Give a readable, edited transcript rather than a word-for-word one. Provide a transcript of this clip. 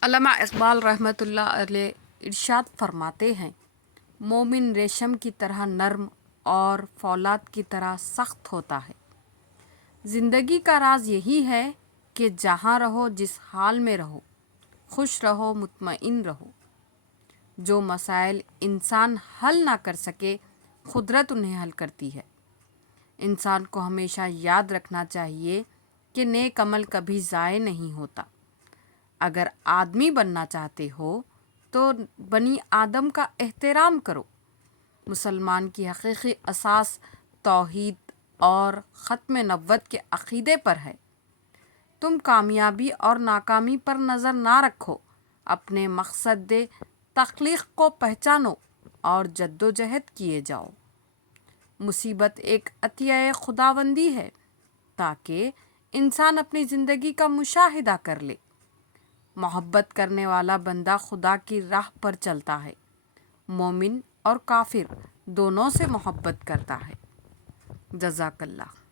علامہ اقبال رحمۃ اللہ علیہ ارشاد فرماتے ہیں، مومن ریشم کی طرح نرم اور فولاد کی طرح سخت ہوتا ہے۔ زندگی کا راز یہی ہے کہ جہاں رہو، جس حال میں رہو، خوش رہو، مطمئن رہو۔ جو مسائل انسان حل نہ کر سکے، قدرت انہیں حل کرتی ہے۔ انسان کو ہمیشہ یاد رکھنا چاہیے کہ نیک عمل کبھی ضائع نہیں ہوتا۔ اگر آدمی بننا چاہتے ہو تو بنی آدم کا احترام کرو۔ مسلمان کی حقیقی اساس توحید اور ختم نبوت کے عقیدے پر ہے۔ تم کامیابی اور ناکامی پر نظر نہ رکھو، اپنے مقصد تخلیق کو پہچانو اور جدوجہد کیے جاؤ۔ مصیبت ایک عطیہ خداوندی ہے تاکہ انسان اپنی زندگی کا مشاہدہ کر لے۔ محبت کرنے والا بندہ خدا کی راہ پر چلتا ہے، مومن اور کافر دونوں سے محبت کرتا ہے۔ جزاک اللہ۔